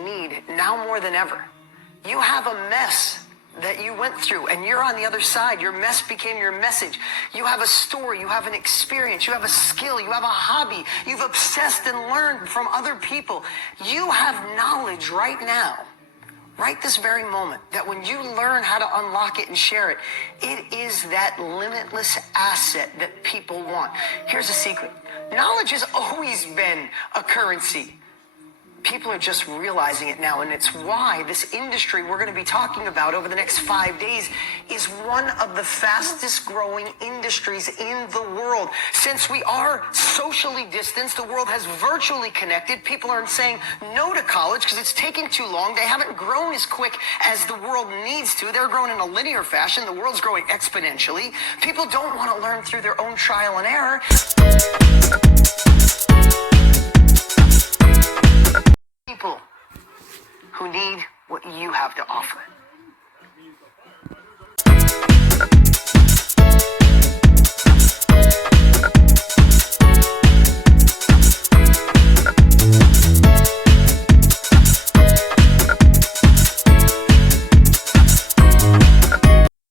in need now more than ever. You have a mess that you went through, and you're on the other side. Your mess became your message. You have a story, you have an experience, you have a skill, you have a hobby. You've obsessed and learned from other people. You have knowledge right now, right this very moment, that when you learn how to unlock it and share it, it is that limitless asset that people want. Here's a secret. Knowledge has always been a currency. People are just realizing it now, and it's why this industry we're going to be talking about over the next 5 days is one of the fastest growing industries in the world. Since we are socially distanced, the world has virtually connected. People aren't saying no to college because it's taking too long. They haven't grown as quick as the world needs to. They're growing in a linear fashion. The world's growing exponentially. People don't want to learn through their own trial and error. People who need what you have to offer.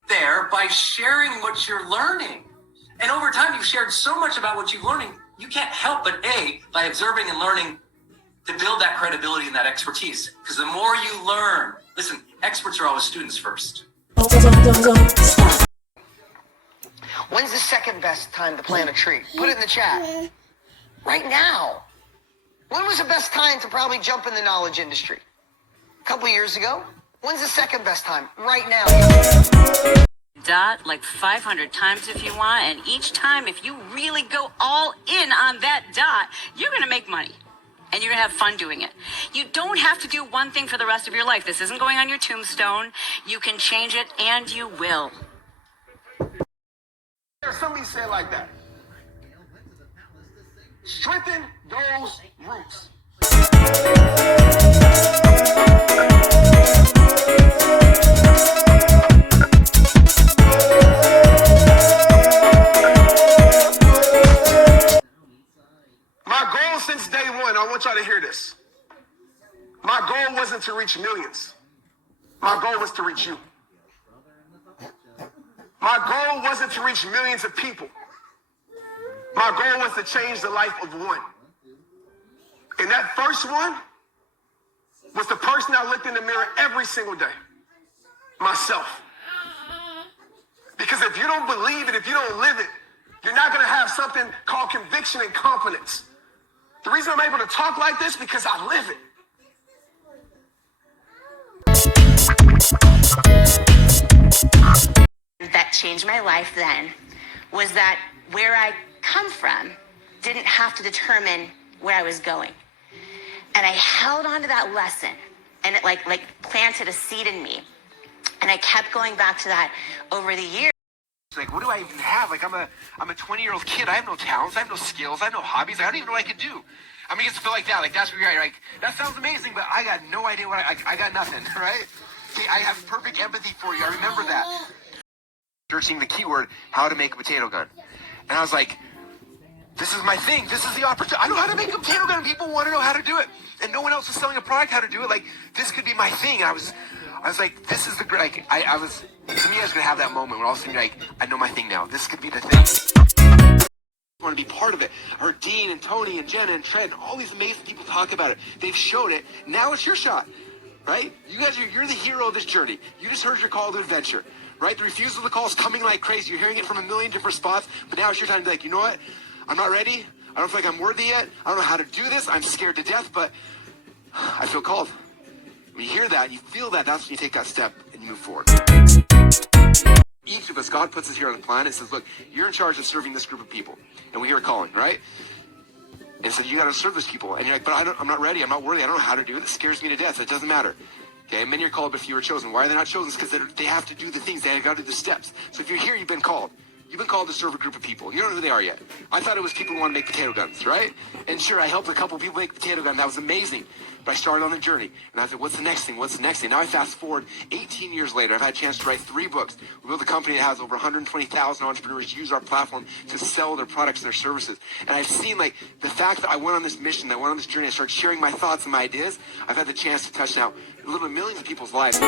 There by sharing what you're learning. And over time, you've shared so much about what you're learning, you can't help but by observing and learning, to build that credibility and that expertise. Because the more you learn, listen, experts are always students first. When's the second best time to plant a tree? Put it in the chat. Right now. When was the best time to probably jump in the knowledge industry? A couple of years ago. When's the second best time? Right now. Dot like 500 times if you want, and each time, if you really go all in on that dot, you're going to make money. And you're going to have fun doing it. You don't have to do one thing for the rest of your life. This isn't going on your tombstone. You can change it, and you will. Somebody say it like that. Strengthen those roots. My goal since day one, I want y'all to hear this. My goal wasn't to reach millions. My goal was to reach you. My goal wasn't to reach millions of people. My goal was to change the life of one. And that first one was the person I looked in the mirror every single day. Myself. Because if you don't believe it, if you don't live it, you're not going to have something called conviction and confidence. The reason I'm able to talk like this because I live it. That changed my life then was that where I come from didn't have to determine where I was going. And I held on to that lesson, and it like planted a seed in me. And I kept going back to that over the years. Like, what do I even have? Like, I'm a 20-year-old kid. I have no talents. I have no skills. I have no hobbies. I don't even know what I could do. I mean, it's feel like that. Like, that's where you're at. Like, that sounds amazing, but I got no idea what I got nothing, right? See, I have perfect empathy for you. I remember that. Searching the keyword, how to make a potato gun. And I was like, this is my thing. This is the opportunity. I know how to make a potato gun. People want to know how to do it. And no one else is selling a product how to do it. Like, this could be my thing. And I was like, this is the great, like, I was, to me, I was going to have that moment where all of a sudden, like, I know my thing now. This could be the thing. I want to be part of it. I heard Dean and Tony and Jenna and Trent, all these amazing people talk about it. They've showed it. Now it's your shot, right? You guys you're the hero of this journey. You just heard your call to adventure, right? The refusal to call is coming like crazy. You're hearing it from a million different spots, but now it's your time to be like, you know what? I'm not ready. I don't feel like I'm worthy yet. I don't know how to do this. I'm scared to death, but I feel called. When you hear that, you feel that, that's when you take that step and you move forward. Each of us, God puts us here on the planet and says, look, you're in charge of serving this group of people. And we hear a calling, right? And so you got to serve those people. And you're like, but I'm not ready. I'm not worthy. I don't know how to do it. It scares me to death. It doesn't matter. Okay, many are called, but few are chosen. Why are they not chosen? It's because they have to do the things. They've got to do the steps. So if you're here, you've been called. You've been called to serve a group of people. You don't know who they are yet. I thought it was people who want to make potato guns, right? And sure, I helped a couple people make potato guns. That was amazing. But I started on a journey. And I said, what's the next thing? What's the next thing? Now I fast forward 18 years later. I've had a chance to write 3 books. We built a company that has over 120,000 entrepreneurs use our platform to sell their products and their services. And I've seen, like, the fact that I went on this mission, I went on this journey, I started sharing my thoughts and my ideas. I've had the chance to touch now literally millions of people's lives.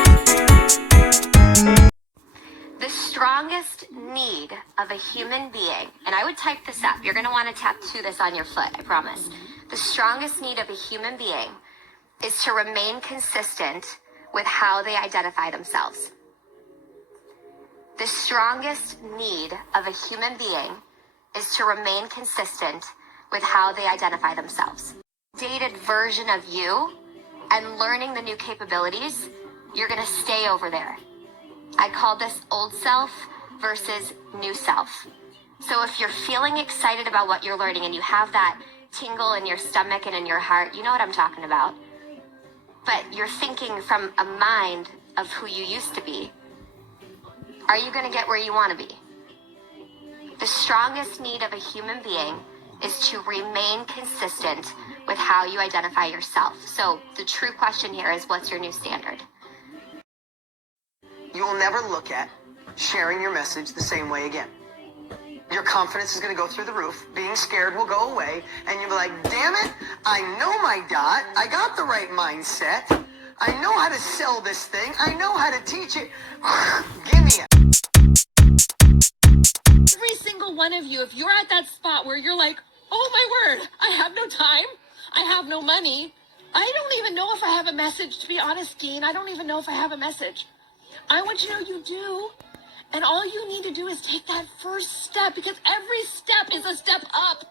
The strongest need of a human being, and I would type this up. You're going to want to tattoo this on your foot, I promise. The strongest need of a human being is to remain consistent with how they identify themselves. The strongest need of a human being is to remain consistent with how they identify themselves. Dated version of you and learning the new capabilities, you're going to stay over there. I call this old self versus new self. So if you're feeling excited about what you're learning and you have that tingle in your stomach and in your heart, you know what I'm talking about. But you're thinking from a mind of who you used to be. Are you going to get where you want to be? The strongest need of a human being is to remain consistent with how you identify yourself. So the true question here is, what's your new standard? You will never look at sharing your message the same way again. Your confidence is going to go through the roof. Being scared will go away. And you'll be like, damn it, I know my dot. I got the right mindset. I know how to sell this thing. I know how to teach it. Give me it. Every single one of you, if you're at that spot where you're like, oh my word, I have no time. I have no money. I don't even know if I have a message, to be honest, Geen. I don't even know if I have a message. I want you to know you do. And all you need to do is take that first step, because every step is a step up.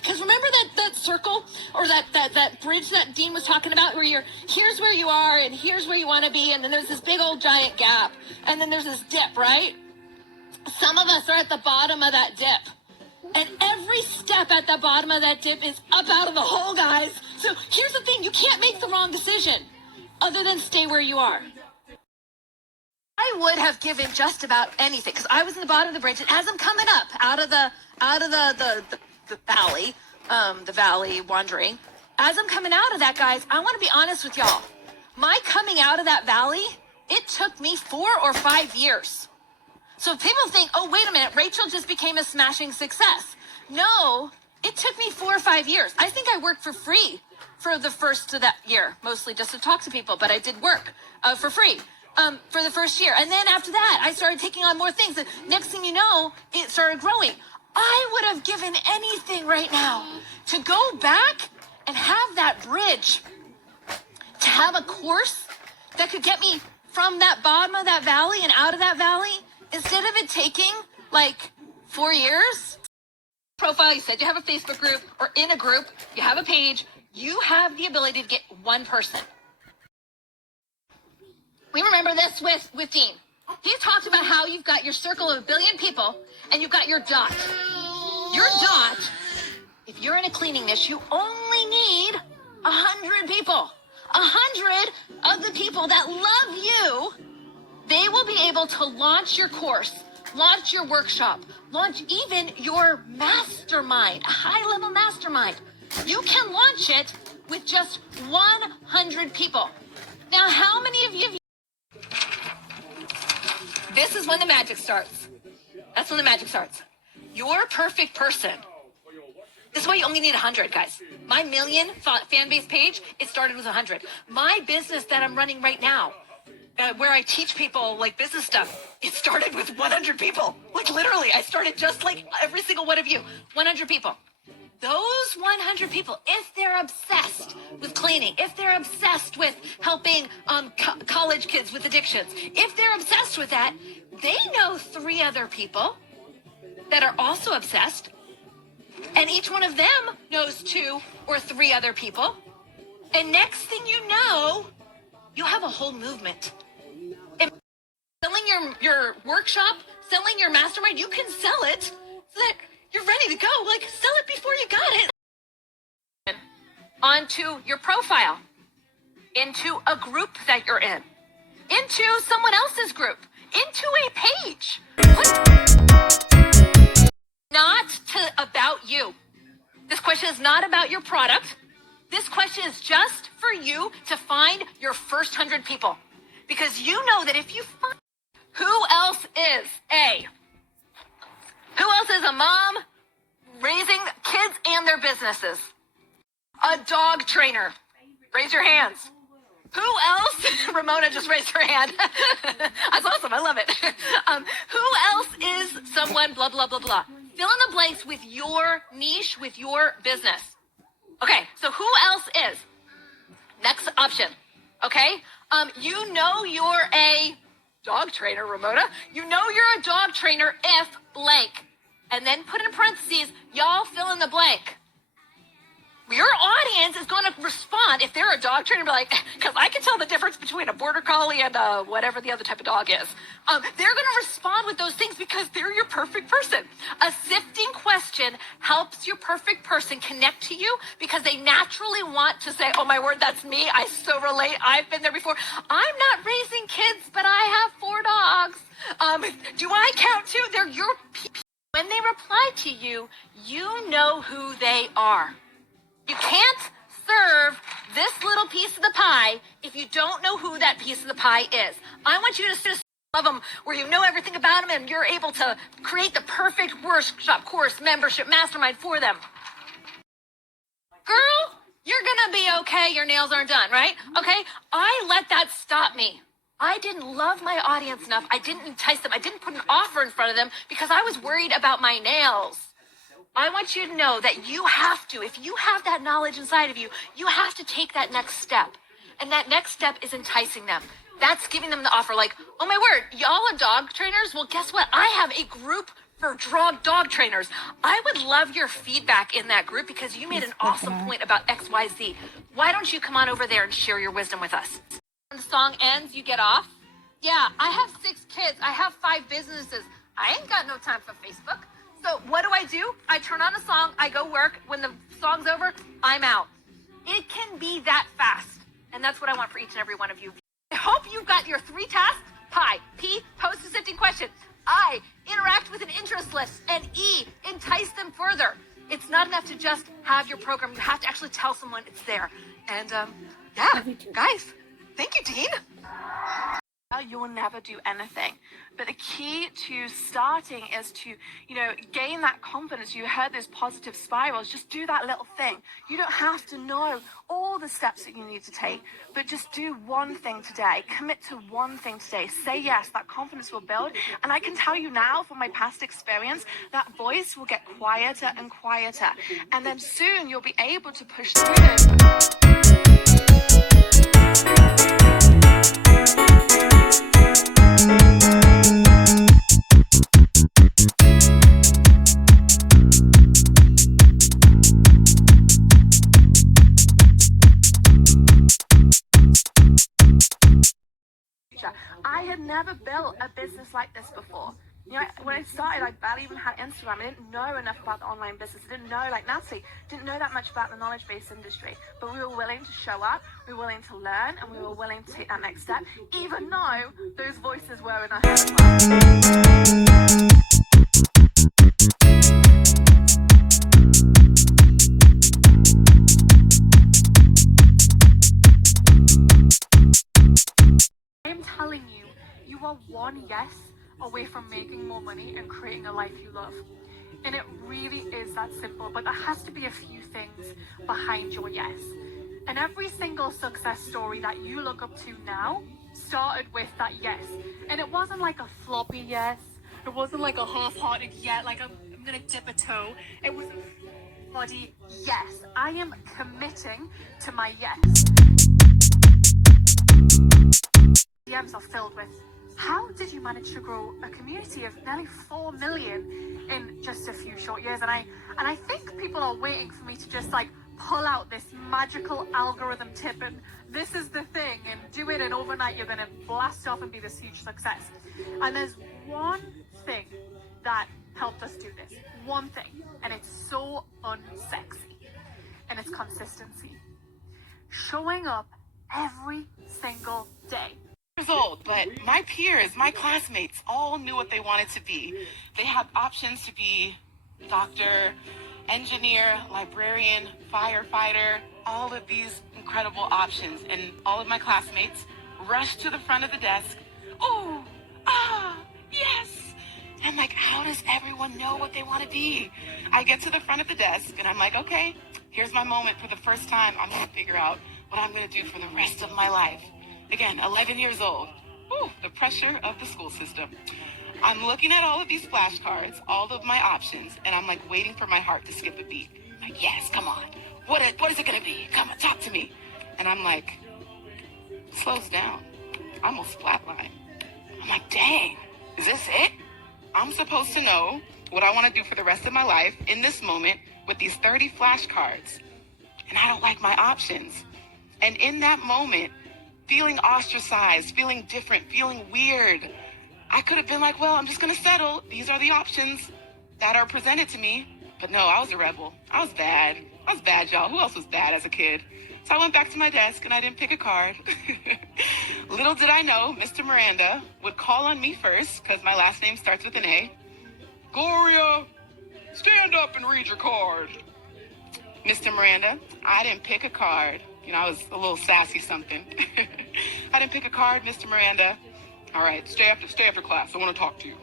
Because remember that circle or that bridge that Dean was talking about, where here's where you are and here's where you want to be, and then there's this big old giant gap, and then there's this dip, right? Some of us are at the bottom of that dip. And every step at the bottom of that dip is up out of the hole, guys. So here's the thing, you can't make the wrong decision other than stay where you are. I would have given just about anything, because I was in the bottom of the bridge, and as I'm coming up out of the valley wandering, as I'm coming out of that, guys, I want to be honest with y'all. My coming out of that valley, it took me 4 or 5 years. So if people think, oh, wait a minute, Rachel just became a smashing success. No, it took me 4 or 5 years. I think I worked for free for the first of that year, mostly just to talk to people, but I did work for free. For the first year. And then after that, I started taking on more things. And next thing you know, it started growing. I would have given anything right now to go back and have that bridge, to have a course that could get me from that bottom of that valley and out of that valley, instead of it taking like 4 years. Profile, you said you have a Facebook group, or in a group, you have a page, you have the ability to get one person. We remember this with Dean. He talked about how you've got your circle of 1 billion people and you've got your dot. Your dot, if you're in a cleaning niche, you only need 100 people. 100 of the people that love you, they will be able to launch your course, launch your workshop, launch even your mastermind, a high-level mastermind. You can launch it with just 100 people. Now, how many of you... This is when the magic starts. That's when the magic starts. Your perfect person. This is why you only need 100, guys. My million fan base page, it started with 100. My business that I'm running right now, where I teach people like business stuff, it started with 100 people. Like literally, I started just like every single one of you, 100 people. Those 100 people, if they're obsessed with cleaning, if they're obsessed with helping college kids with addictions, if they're obsessed with that, they know 3 other people that are also obsessed, and each one of them knows 2 or 3 other people. And next thing you know, you'll have a whole movement. If selling your workshop, selling your mastermind, you can sell it so that you're ready to go. Like, sell it before you got it. Onto your profile, into a group that you're in, into someone else's group, into a page. Not about you. This question is not about your product. This question is just for you to find your first 100 people. Because you know that if you find who else is a mom raising kids and their businesses? A dog trainer. Raise your hands. Who else? Ramona just raised her hand. That's awesome. I love it. Who else is someone blah, blah, blah, blah. Fill in the blanks with your niche, with your business. Okay, so who else is? Next option. Okay? You know you're a dog trainer, Ramona. You know you're a dog trainer if blank. And then put in parentheses, y'all fill in the blank. Your audience is going to respond if they're a dog trainer, be like, because I can tell the difference between a border collie and whatever the other type of dog is. They're going to respond with those things because they're your perfect person. A sifting question helps your perfect person connect to you because they naturally want to say, oh my word, that's me. I so relate. I've been there before. I'm not raising kids, but I have 4 dogs. Do I count too? They're your people. When they reply to you, you know who they are. You can't serve this little piece of the pie if you don't know who that piece of the pie is. I want you to just love them where you know everything about them and you're able to create the perfect workshop, course, membership, mastermind for them. Girl, you're going to be okay. Your nails aren't done, right? Okay, I let that stop me. I didn't love my audience enough. I didn't entice them. I didn't put an offer in front of them because I was worried about my nails. I want you to know that you have to, if you have that knowledge inside of you, you have to take that next step. And that next step is enticing them. That's giving them the offer like, oh my word, y'all are dog trainers? Well, guess what? I have a group for dog trainers. I would love your feedback in that group because you made an awesome point about XYZ. Why don't you come on over there and share your wisdom with us? When the song ends, you get off. Yeah, I have 6 kids. I have 5 businesses. I ain't got no time for Facebook. So what do? I turn on a song, I go work. When the song's over, I'm out. It can be that fast. And that's what I want for each and every one of you. I hope you've got your 3 tasks. P, pose a sifting question. I, interact with an interest list. And E, entice them further. It's not enough to just have your program. You have to actually tell someone it's there. And yeah, guys, thank you, Dean. You'll never do anything. But the key to starting is to, gain that confidence. You heard those positive spirals. Just do that little thing. You don't have to know all the steps that you need to take, but just do one thing today. Commit to one thing today. Say yes. That confidence will build. And I can tell you now from my past experience, that voice will get quieter and quieter. And then soon you'll be able to push through this. I had never built a business like this before. When I started, I barely even had Instagram. I didn't know enough about the online business. I didn't know, like Natalie, didn't know that much about the knowledge-based industry. But we were willing to show up, we were willing to learn, and we were willing to take that next step, even though those voices were in our head as well. I'm telling you, you are one yes away from making more money and creating a life you love. And it really is that simple, but there has to be a few things behind your yes. And every single success story that you look up to now started with that yes. And it wasn't like a floppy yes. It wasn't like a half-hearted yes, like I'm gonna dip a toe. It was a bloody yes. I am committing to my yes. DMs are filled with, how did you manage to grow a community of nearly 4 million in just a few short years? And I think people are waiting for me to just like pull out this magical algorithm tip and this is the thing and do it and overnight you're going to blast off and be this huge success. And there's one thing that helped us do this. One thing. And it's so unsexy. And it's consistency. Showing up every single day. years old, but my peers, my classmates, all knew what they wanted to be. They had options to be doctor, engineer, librarian, firefighter, all of these incredible options. And all of my classmates rushed to the front of the desk. Oh, yes. I'm like, how does everyone know what they want to be? I get to the front of the desk and I'm like, okay, here's my moment. For the first time, I'm going to figure out what I'm going to do for the rest of my life. Again, 11 years old. Whew, the pressure of the school system. I'm looking at all of these flashcards, all of my options, and I'm like waiting for my heart to skip a beat. I'm like, yes, come on. What is it going to be? Come on, talk to me. And I'm like, slows down. I almost flatline. I'm like, dang, is this it? I'm supposed to know what I want to do for the rest of my life in this moment with these 30 flashcards. And I don't like my options. And in that moment, feeling ostracized, feeling different, feeling weird, I could have been like, well, I'm just going to settle. These are the options that are presented to me. But no, I was a rebel. I was bad. I was bad, y'all. Who else was bad as a kid? So I went back to my desk and I didn't pick a card. Little did I know, Mr. Miranda would call on me first because my last name starts with an A. Gloria, stand up and read your card. Mr. Miranda, I didn't pick a card. You know, I was a little sassy something. I didn't pick a card, Mr. Miranda. All right, stay after class. I want to talk to you.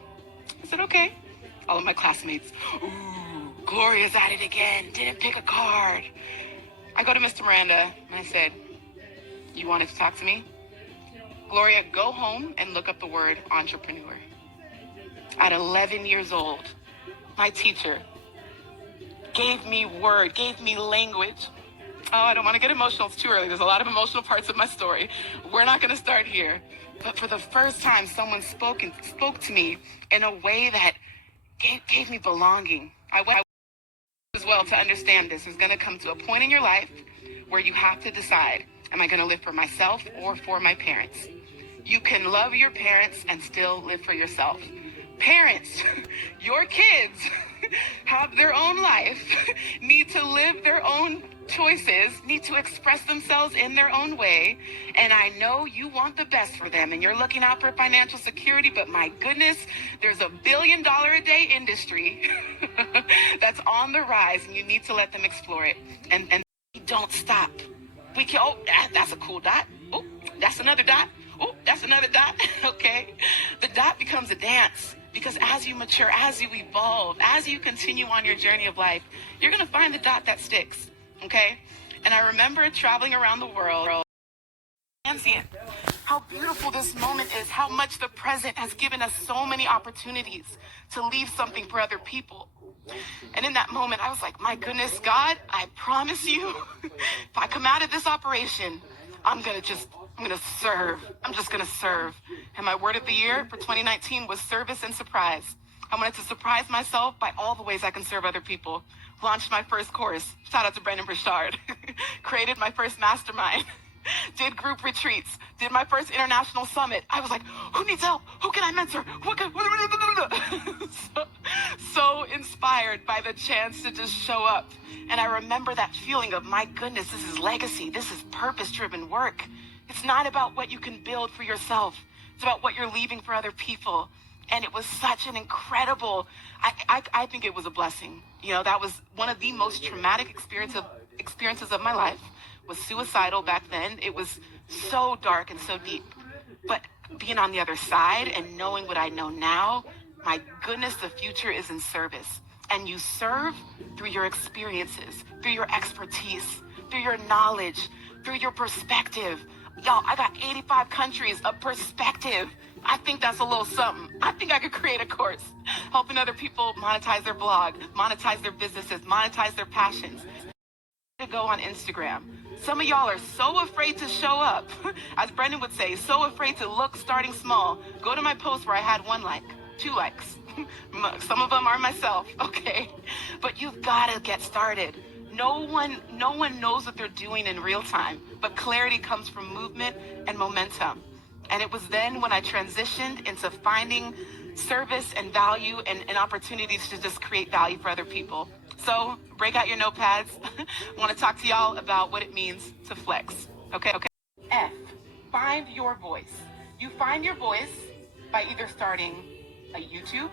I said, okay. All of my classmates, ooh, Gloria's at it again. Didn't pick a card. I go to Mr. Miranda and I said, you wanted to talk to me? Gloria, go home and look up the word entrepreneur. At 11 years old, my teacher gave me word, gave me language. Oh, I don't want to get emotional. It's too early. There's a lot of emotional parts of my story. We're not going to start here. But for the first time, someone spoke to me in a way that gave me belonging. I went as well to understand this. There's going to come to a point in your life where you have to decide, am I going to live for myself or for my parents? You can love your parents and still live for yourself. Parents, your kids have their own life, need to live their own choices, need to express themselves in their own way. And I know you want the best for them and you're looking out for financial security, but my goodness, there's $1 billion a day industry that's on the rise and you need to let them explore it. And don't stop. We can, oh, that's a cool dot. Oh, that's another dot. Oh, that's another dot. Okay. The dot becomes a dance because as you mature, as you evolve, as you continue on your journey of life, you're going to find the dot that sticks. Okay. And I remember traveling around the world, transient, how beautiful this moment is, how much the present has given us so many opportunities to leave something for other people. And in that moment, I was like, my goodness, God, I promise you, if I come out of this operation, I'm going to serve. I'm just going to serve. And my word of the year for 2019 was service and surprise. I wanted to surprise myself by all the ways I can serve other people. Launched my first course. Shout out to Brendon Burchard. Created my first mastermind. Did group retreats. Did my first international summit. I was like, who needs help? Who can I mentor? So inspired by the chance to just show up. And I remember that feeling of, my goodness, this is legacy. This is purpose-driven work. It's not about what you can build for yourself. It's about what you're leaving for other people. And it was such an incredible, I think it was a blessing. You know, that was one of the most traumatic experiences of my life. Was suicidal back then. It was so dark and so deep. But being on the other side and knowing what I know now, my goodness, the future is in service. And you serve through your experiences, through your expertise, through your knowledge, through your perspective. Y'all, I got 85 countries of perspective. I think that's a little something. I think I could create a course helping other people monetize their blog, monetize their businesses, monetize their passions. To go on Instagram. Some of y'all are so afraid to show up. As Brendon would say, so afraid to look starting small. Go to my post where I had 1 like, 2 likes. Some of them are myself, okay? But you've got to get started. No one knows what they're doing in real time, but clarity comes from movement and momentum. And it was then when I transitioned into finding service and value and opportunities to just create value for other people. So break out your notepads. I want to talk to y'all about what it means to flex. Okay. F, find your voice. You find your voice by either starting a YouTube,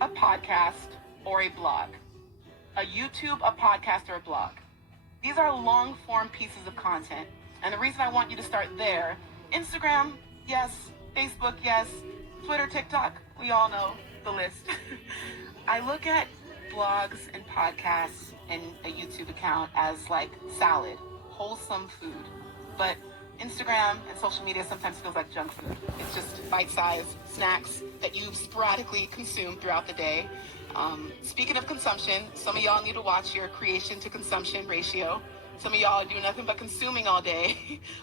a podcast, or a blog. A YouTube, a podcast, or a blog. These are long form pieces of content. And the reason I want you to start there, Instagram, yes. Facebook, yes. Twitter, TikTok, we all know the list. I look at blogs and podcasts and a YouTube account as like salad, wholesome food. But Instagram and social media sometimes feels like junk food. It's just bite-sized snacks that you sporadically consume throughout the day. Speaking of consumption, some of y'all need to watch your creation to consumption ratio. Some of y'all do nothing but consuming all day,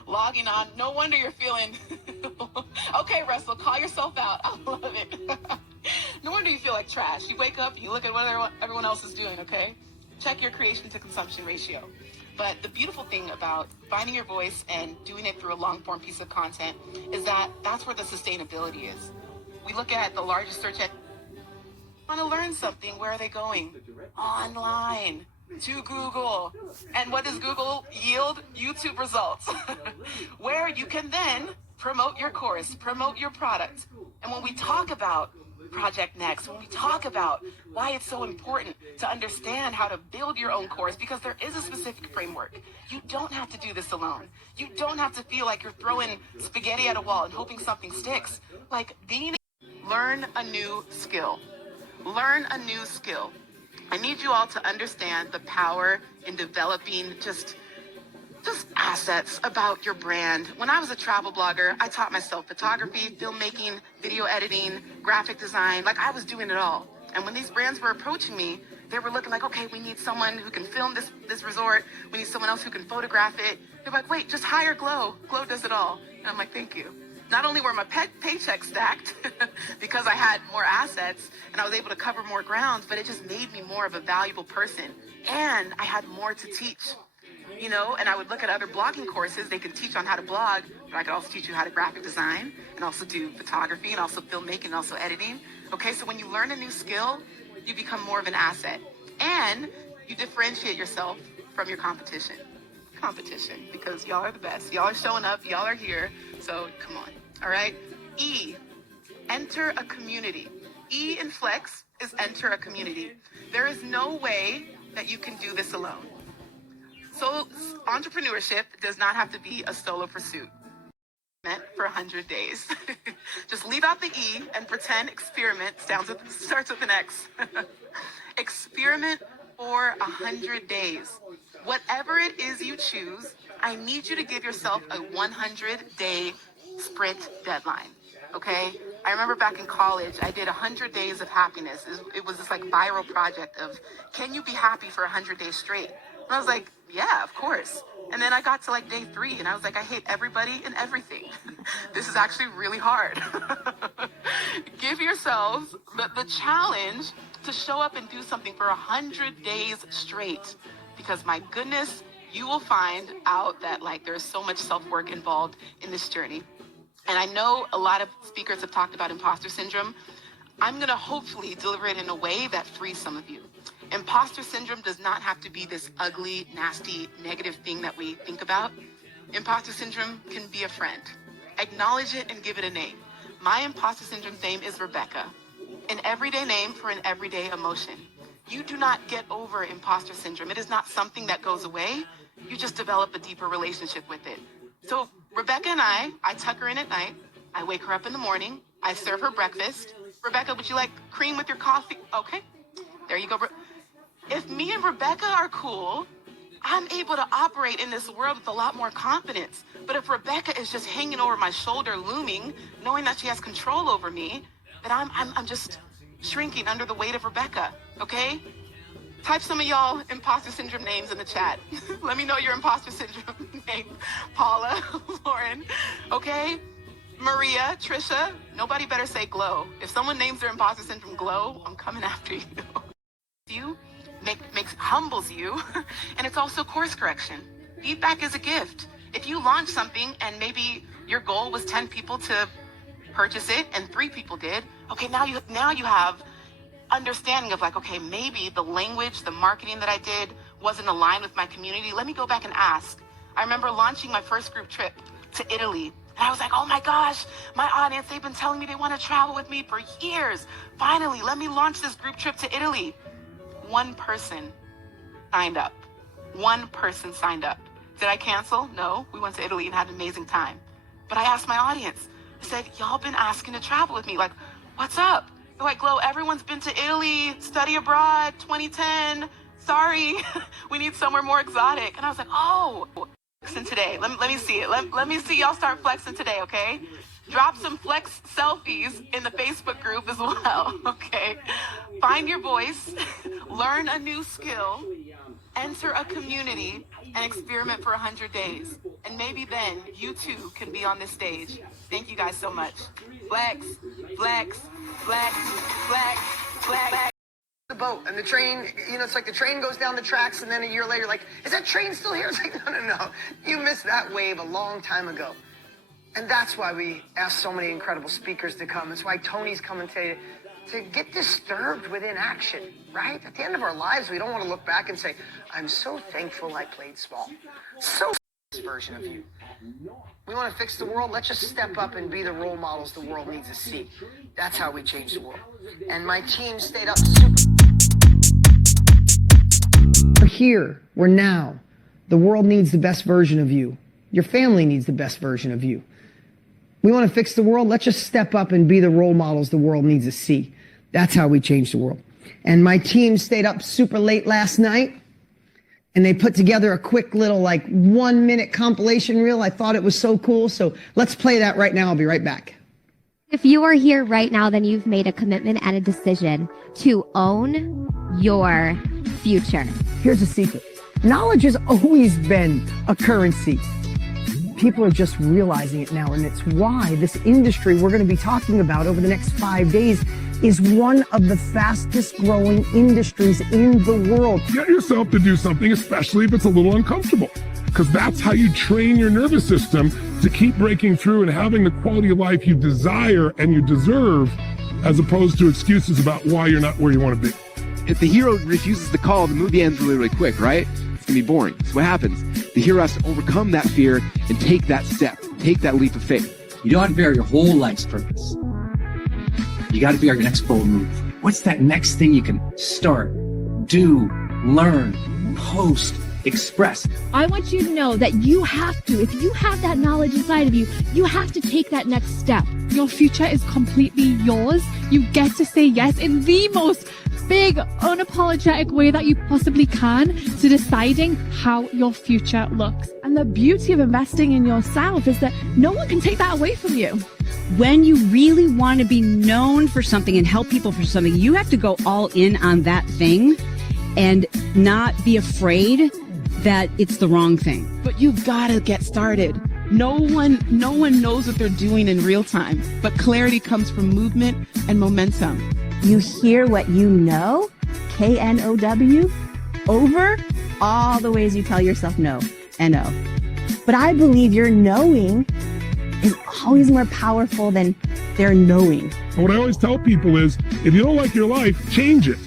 logging on. No wonder you're feeling, okay, Russell, call yourself out. I love it. No wonder you feel like trash. You wake up, you look at what everyone else is doing, okay? Check your creation to consumption ratio. But the beautiful thing about finding your voice and doing it through a long form piece of content is that that's where the sustainability is. We look at the largest search engine. Want to learn something, where are they going? Online. To Google. And what does Google yield? YouTube results. Where you can then promote your course, promote your product. And when we talk about Project Next, when we talk about why it's so important to understand how to build your own course, because there is a specific framework. You don't have to do this alone. You don't have to feel like you're throwing spaghetti at a wall and hoping something sticks. Like, learn a new skill. Learn a new skill. I need you all to understand the power in developing just assets about your brand. When I was a travel blogger, I taught myself photography, filmmaking, video editing, graphic design. Like, I was doing it all. And when these brands were approaching me, they were looking like, okay, we need someone who can film this resort. We need someone else who can photograph it. They're like, wait, just hire Glo. Glo does it all. And I'm like, thank you. Not only were my paychecks stacked because I had more assets and I was able to cover more ground, but it just made me more of a valuable person. And I had more to teach, you know, and I would look at other blogging courses. They can teach on how to blog, but I could also teach you how to graphic design and also do photography and also filmmaking and also editing. Okay, so when you learn a new skill, you become more of an asset and you differentiate yourself from your competition, because y'all are the best. Y'all are showing up, y'all are here, so come on. All right. E, enter a community. E in Flex is enter a community. There is no way that you can do this alone. So entrepreneurship does not have to be a solo pursuit. Meant for 100 days. Just leave out the E and pretend experiment starts with an X. Experiment for 100 days. Whatever it is you choose, I need you to give yourself a 100-day sprint deadline, okay? I remember back in college, I did 100 days of happiness. It was this like viral project of, can you be happy for 100 days straight? And I was like, yeah, of course. And then I got to like day 3 and I was like, I hate everybody and everything. This is actually really hard. Give yourselves the challenge to show up and do something for 100 days straight. Because my goodness, you will find out that like there's so much self-work involved in this journey. And I know a lot of speakers have talked about imposter syndrome. I'm gonna hopefully deliver it in a way that frees some of you. Imposter syndrome does not have to be this ugly, nasty, negative thing that we think about. Imposter syndrome can be a friend. Acknowledge it and give it a name. My imposter syndrome name is Rebecca, an everyday name for an everyday emotion. You do not get over imposter syndrome. It is not something that goes away. You just develop a deeper relationship with it. So Rebecca and I tuck her in at night. I wake her up in the morning. I serve her breakfast. Rebecca, would you like cream with your coffee? Okay, there you go. If me and Rebecca are cool, I'm able to operate in this world with a lot more confidence. But if Rebecca is just hanging over my shoulder, looming, knowing that she has control over me, then I'm just shrinking under the weight of Rebecca, okay? Type some of y'all imposter syndrome names in the chat. Let me know your imposter syndrome name. Paula, Lauren, okay? Maria, Trisha, nobody better say Glo. If someone names their imposter syndrome Glo, I'm coming after you. You humbles you, and it's also course correction. Feedback is a gift. If you launch something and maybe your goal was 10 people to purchase it and 3 people did, okay, now you have understanding of like, okay, maybe the language, the marketing that I did wasn't aligned with my community. Let me go back and ask. I remember launching my first group trip to Italy, And I was like, oh my gosh, my audience, they've been telling me they want to travel with me for years. Finally, let me launch this group trip to Italy. One person signed up. One person signed up. Did I cancel? No, we went to Italy and had an amazing time. But I asked my audience, I said, y'all been asking to travel with me. Like, what's up? They're like, Glo, everyone's been to Italy, study abroad, 2010. Sorry, we need somewhere more exotic. And I was like, oh, flexing today. Let me see it. Let me see y'all start flexing today, okay? Drop some flex selfies in the Facebook group as well, okay? Find your voice, learn a new skill, enter a community, and experiment for 100 days. And maybe then you too can be on this stage. Thank you guys so much. Flex, flex, flex, flex, flex. The boat and the train, you know, it's like the train goes down the tracks and then a year later, like, is that train still here? It's like, no. You missed that wave a long time ago. And that's why we ask so many incredible speakers to come. That's why Tony's coming to get disturbed within action, right? At the end of our lives, we don't want to look back and say, I'm so thankful I played small. So this version of you. We want to fix the world. Let's just step up and be the role models the world needs to see. That's how we change the world. And my team stayed up super. We're here. We're now. The world needs the best version of you. Your family needs the best version of you. We want to fix the world. Let's just step up and be the role models the world needs to see. That's how we change the world. And my team stayed up super late last night, and they put together a quick little, like, 1-minute compilation reel. I thought it was so cool. So let's play that right now. I'll be right back. If you are here right now, then you've made a commitment and a decision to own your future. Here's the secret. Knowledge has always been a currency. People are just realizing it now, and it's why this industry we're going to be talking about over the next 5 days is one of the fastest growing industries in the world. Get yourself to do something, especially if it's a little uncomfortable, because that's how you train your nervous system to keep breaking through and having the quality of life you desire and you deserve, as opposed to excuses about why you're not where you want to be. If the hero refuses the call, the movie ends really, really quick, right? It's going to be boring. So what happens? The hero has to overcome that fear and take that step, take that leap of faith. You don't have to figure out your whole life's purpose. You got to figure out your next bold move. What's that next thing you can start, do, learn, post, express? I want you to know that you have to, if you have that knowledge inside of you, you have to take that next step. Your future is completely yours. You get to say yes in the most big, unapologetic way that you possibly can to deciding how your future looks. And the beauty of investing in yourself is that no one can take that away from you. When you really want to be known for something and help people for something, you have to go all in on that thing and not be afraid that it's the wrong thing. But you've got to get started. No one knows what they're doing in real time, but clarity comes from movement and momentum. You hear what you know, K-N-O-W, over all the ways you tell yourself no, N-O. But I believe your knowing is always more powerful than their knowing. What I always tell people is, if you don't like your life, change it.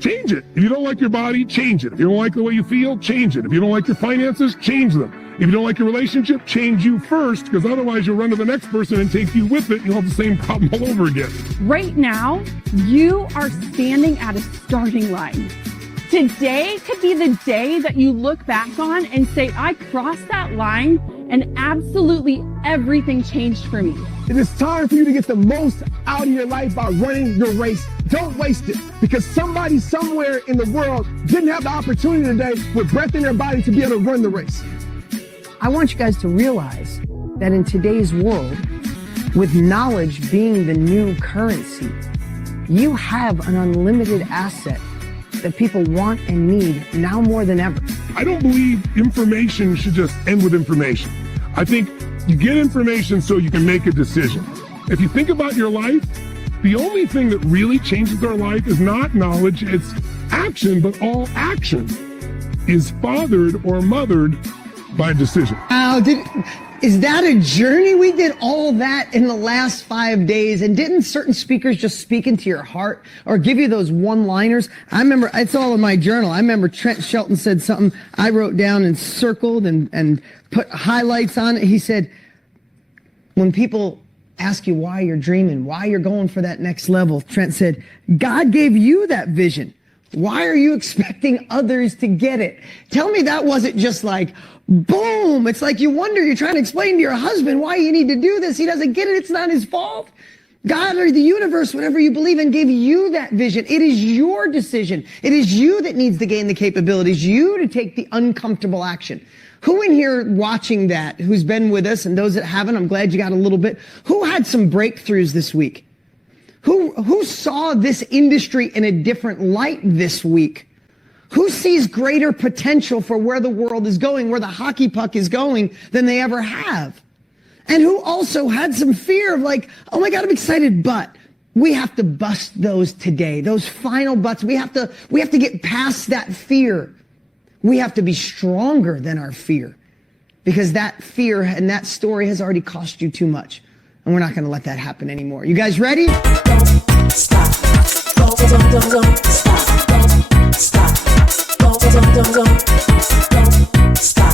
Change it. If you don't like your body, change it. If you don't like the way you feel, change it. If you don't like your finances, change them. If you don't like your relationship, change you first, because otherwise you'll run to the next person and take you with it. You'll have the same problem all over again. Right now, you are standing at a starting line. Today could be the day that you look back on and say, I crossed that line and absolutely everything changed for me. It is time for you to get the most out of your life by running your race. Don't waste it, because somebody somewhere in the world didn't have the opportunity today with breath in their body to be able to run the race. I want you guys to realize that in today's world, with knowledge being the new currency, you have an unlimited asset that people want and need now more than ever. I don't believe information should just end with information. I think you get information so you can make a decision. If you think about your life, the only thing that really changes our life is not knowledge, it's action, but all action is fathered or mothered by decision. Is that a journey? We did all that in the last 5 days, and didn't certain speakers just speak into your heart or give you those one-liners? I remember, it's all in my journal. I remember Trent Shelton said something I wrote down and circled and put highlights on it. He said, When people ask you why you're dreaming, why you're going for that next level, Trent said, God gave you that vision. Why are you expecting others to get it? Tell me that wasn't just like, boom. It's like you wonder, you're trying to explain to your husband why you need to do this. He doesn't get it. It's not his fault. God or the universe, whatever you believe in, gave you that vision. It is your decision. It is you that needs to gain the capabilities, you to take the uncomfortable action. Who in here watching that, who's been with us, and those that haven't, I'm glad you got a little bit, who had some breakthroughs this week? Who saw this industry in a different light this week? Who sees greater potential for where the world is going, where the hockey puck is going than they ever have? And who also had some fear of like, oh my God, I'm excited, but we have to bust those today. Those final buts. We have to get past that fear. We have to be stronger than our fear, because that fear and that story has already cost you too much. And we're not going to let that happen anymore. You guys ready? Don't stop. Don't stop. Don't stop. Don't stop. Don't stop. Don't stop.